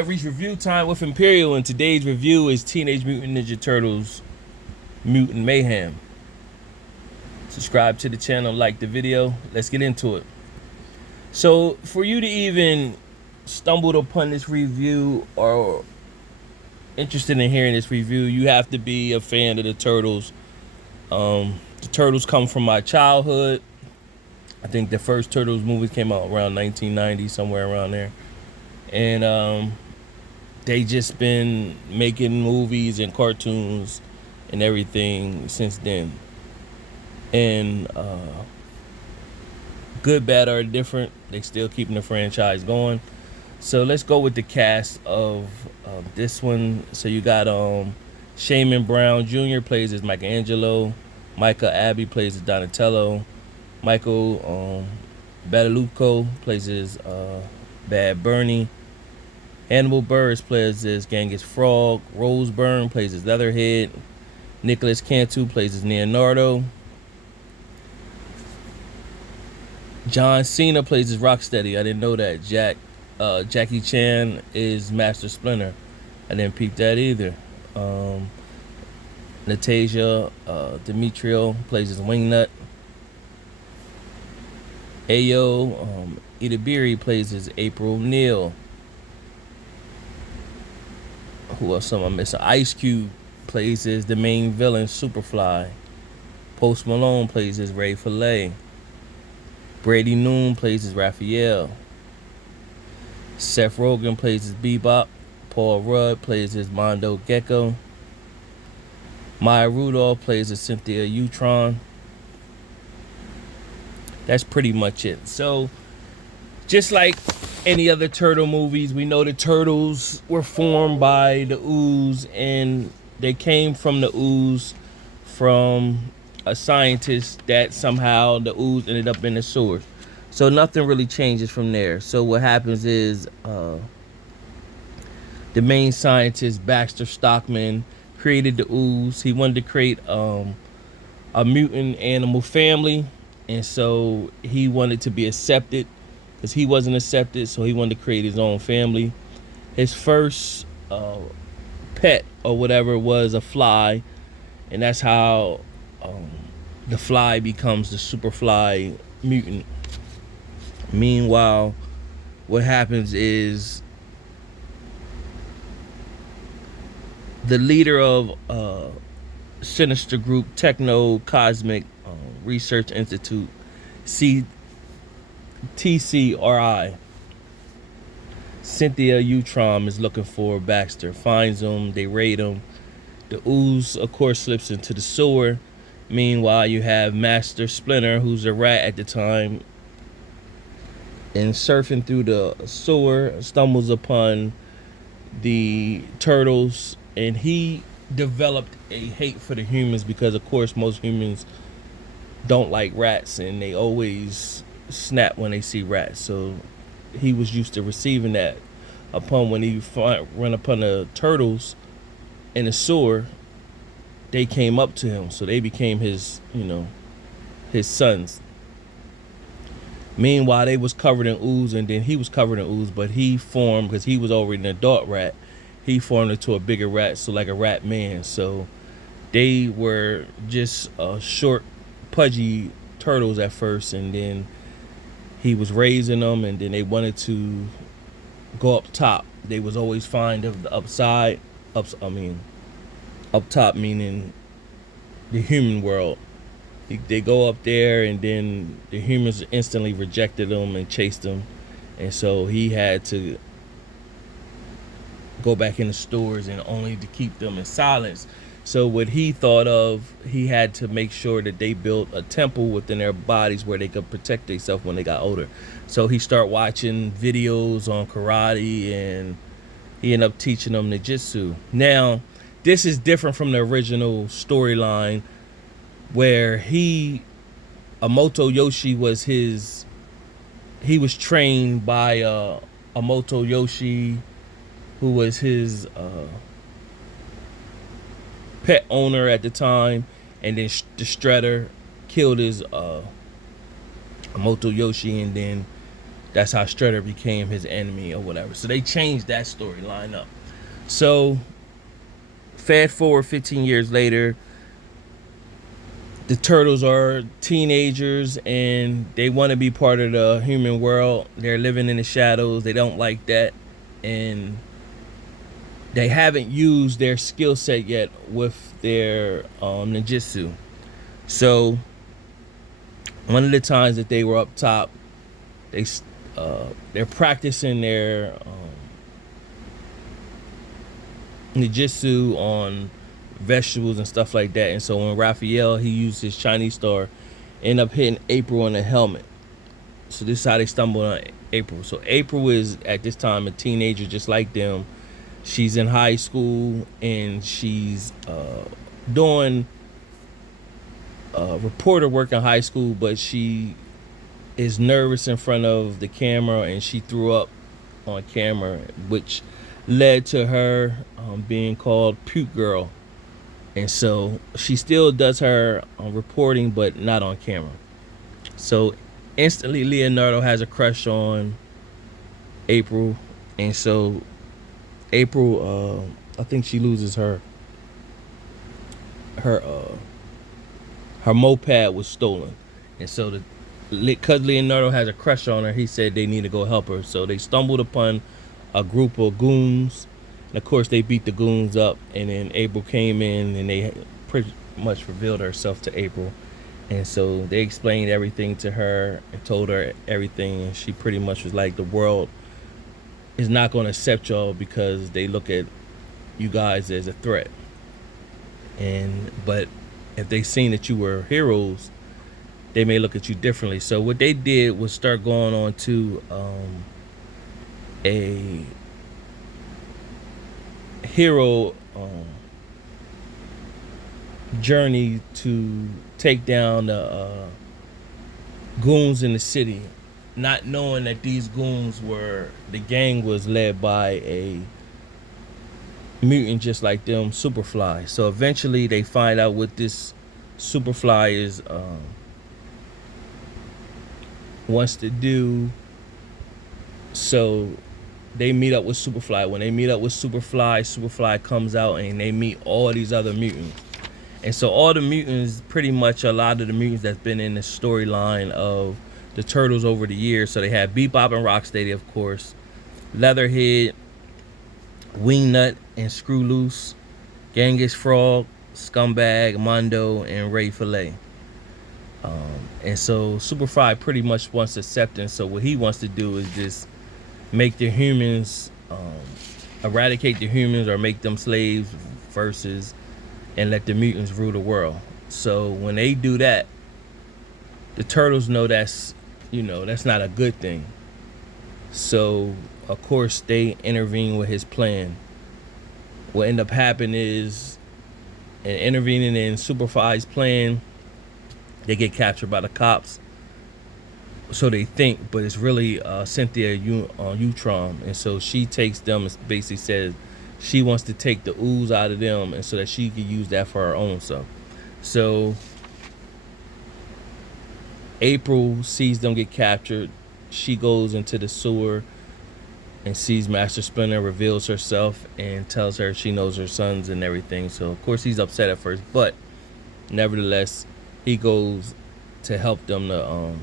Reach review time with Imperial, and today's review is Teenage Mutant Ninja Turtles Mutant Mayhem. Subscribe to the channel, like the video. Let's get into it. So for you to even stumble upon this review or interested in hearing this review, you have to be a fan of the Turtles. The Turtles come from my childhood. I think the first Turtles movie came out around 1990, somewhere around there. And they just been making movies and cartoons and everything since then. And good, bad, or different, they still keeping the franchise going. So let's go with the cast of this one. So you got Shaman Brown Jr. plays as Michelangelo. Micah Abbey plays as Donatello. Michael Badalucco plays as Bad Bernie. Hannibal Buress plays as Genghis Frog. Rose Byrne plays as Leatherhead. Nicholas Cantu plays as Leonardo. John Cena plays as Rocksteady. I didn't know that. Jackie Chan is Master Splinter. I didn't peep that either. Natasha Demetrio plays as Wingnut. Ayo Idabiri plays as April Neal. Who else am I missing? Ice Cube plays as the main villain, Superfly. Post Malone plays as Ray Fillet. Brady Noon plays as Raphael. Seth Rogen plays as Bebop. Paul Rudd plays as Mondo Gecko. Maya Rudolph plays as Cynthia Utron. That's pretty much it. So, just like any other Turtle movies, we know the Turtles were formed by the ooze, and they came from the ooze from a scientist that somehow the ooze ended up in the sewer. So nothing really changes from there. So what happens is the main scientist, Baxter Stockman, created the ooze. He wanted to create a mutant animal family, and so he wanted to be accepted because he wasn't accepted, so he wanted to create his own family. His first pet or whatever was a fly, and that's how the fly becomes the Superfly mutant. Meanwhile, what happens is the leader of sinister group Techno Cosmic Research Institute, TCRI, Cynthia Utrom, is looking for Baxter. Finds him, they raid him. The ooze, of course, slips into the sewer. Meanwhile, you have Master Splinter, who's a rat at the time, and surfing through the sewer, stumbles upon the Turtles, and he developed a hate for the humans because, of course, most humans don't like rats, and they always snap when they see rats. So he was used to receiving that. Upon when he run upon the Turtles in the sewer, they came up to him, so they became his sons. Meanwhile, they was covered in ooze, and then he was covered in ooze, but he formed, because he was already an adult rat, he formed into a bigger rat, so like a rat man. So they were just short, pudgy turtles at first, and then he was raising them, and then they wanted to go up top. They was always fond of the upside, up top meaning the human world. They go up there, and then the humans instantly rejected him and chased him, and so he had to go back in the stores and only to keep them in silence. So what he thought of, he had to make sure that they built a temple within their bodies where they could protect themselves when they got older. So he started watching videos on karate, and he ended up teaching them ninjutsu. Now, this is different from the original storyline, where Amoto Yoshi was he was trained by Amoto Yoshi, who was his pet owner at the time, and then the Shredder killed his Amoto Yoshi, and then that's how Shredder became his enemy or whatever. So they changed that storyline up. So fast forward 15 years later, the Turtles are teenagers and they want to be part of the human world. They're living in the shadows. They don't like that. And they haven't used their skill set yet with their ninjutsu. So one of the times that they were up top, they're practicing their ninjutsu on vegetables and stuff like that. And so when Raphael, he used his Chinese star, ended up hitting April on the helmet. So this is how they stumbled on April. So April is at this time a teenager just like them. She's in high school and she's doing reporter work in high school, but she is nervous in front of the camera and she threw up on camera, which led to her being called Puke Girl. And so she still does her reporting, but not on camera. So instantly Leonardo has a crush on April. And so April, I think she loses her moped was stolen. And so because Leonardo has a crush on her, he said they need to go help her. So they stumbled upon a group of goons. And of course, they beat the goons up, and then April came in, and they pretty much revealed herself to April. And so they explained everything to her and told her everything, and she pretty much was like, the world is not going to accept y'all because they look at you guys as a threat. But if they seen that you were heroes, they may look at you differently. So what they did was start going on to a hero journey to take down the goons in the city, not knowing that these goons the gang was led by a mutant just like them, Superfly. So eventually they find out what this Superfly is wants to do. So they meet up with Superfly. When they meet up with Superfly comes out and they meet all these other mutants. And so all the mutants, pretty much a lot of the mutants that's been in the storyline of the Turtles over the years. So they have Bebop and Rocksteady, of course, Leatherhead, Wingnut and Screw Loose, Genghis Frog, Scumbag, Mondo, and Ray Fillet. And so Superfly pretty much wants acceptance. So what he wants to do is just make the humans, eradicate the humans or make them slaves and let the mutants rule the world. So when they do that, the Turtles know that's not a good thing. So of course they intervene with his plan. What end up happening is, in intervening in Superfly's plan, they get captured by the cops. So they think, but it's really Cynthia Utrom. And so she takes them and basically says she wants to take the ooze out of them, and so that she can use that for her own self. So April sees them get captured. She goes into the sewer and sees Master Splinter, reveals herself, and tells her she knows her sons and everything. So of course he's upset at first, but nevertheless he goes to help them to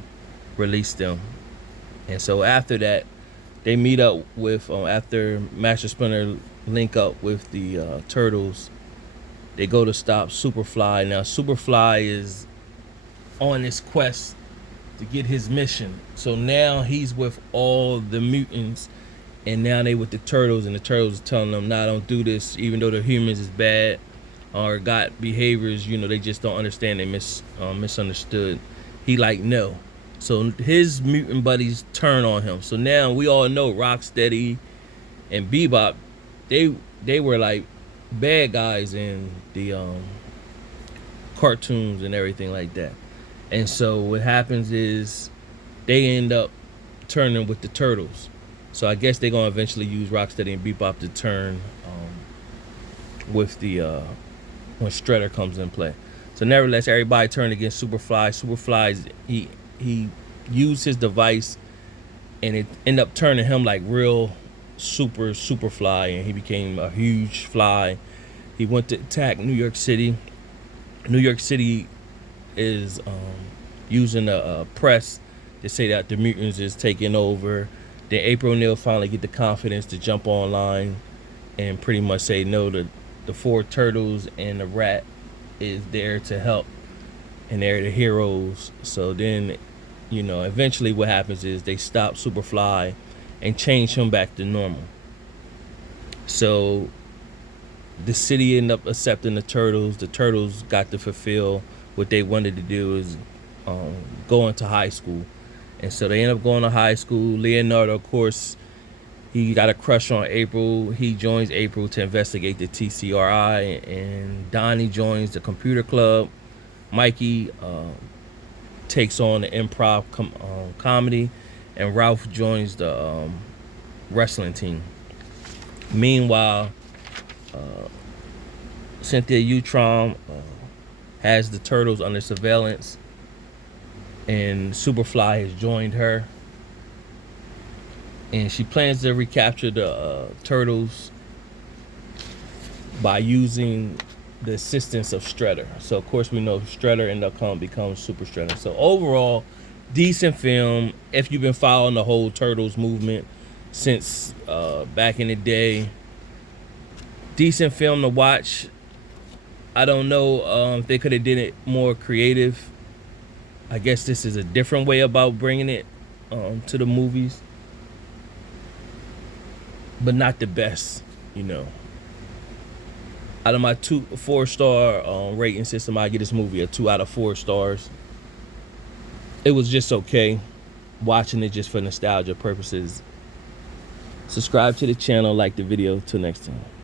release them. And so after that, they meet up with after Master Splinter link up with the Turtles, they go to stop Superfly. Now Superfly is on this quest to get his mission. So now he's with all the mutants, and now they with the Turtles, and the Turtles are telling them, nah, don't do this, even though the humans is bad or got behaviors, they just don't understand. They misunderstood. He like, no. So his mutant buddies turn on him. So now we all know Rocksteady and Bebop, they were like bad guys in the cartoons and everything like that. And so what happens is they end up turning with the Turtles. So I guess they're gonna eventually use Rocksteady and Bebop to turn with the when Shredder comes in play. So nevertheless, everybody turned against Superfly. Superfly, he used his device and it ended up turning him like real Superfly, and he became a huge fly. He went to attack New York City. New York City is using the press to say that the mutants is taking over. Then April O'Neil finally get the confidence to jump online and pretty much say no, the four turtles and the rat is there to help, and they're the heroes. So then, you know, eventually what happens is they stop Superfly and change him back to normal. So the city ended up accepting the turtles. The turtles got to fulfill what they wanted to do, is go into high school. And so they end up going to high school. Leonardo, of course, he got a crush on April. He joins April to investigate the TCRI, and Donnie joins the computer club. Mikey takes on the improv comedy, and Ralph joins the wrestling team. Meanwhile, Cynthia Utrom has the turtles under surveillance, and Superfly has joined her, and she plans to recapture the turtles by using the assistance of Shredder. So of course we know Shredder ended up becoming Super Shredder. So overall, decent film. If you've been following the whole Turtles movement since back in the day, decent film to watch. I don't know if they could have did it more creative. I guess this is a different way about bringing it to the movies, but not the best, you know. Out of my 4-star rating system, I give this movie a 2 out of 4 stars. It was just okay. Watching it just for nostalgia purposes. Subscribe to the channel, like the video. Till next time.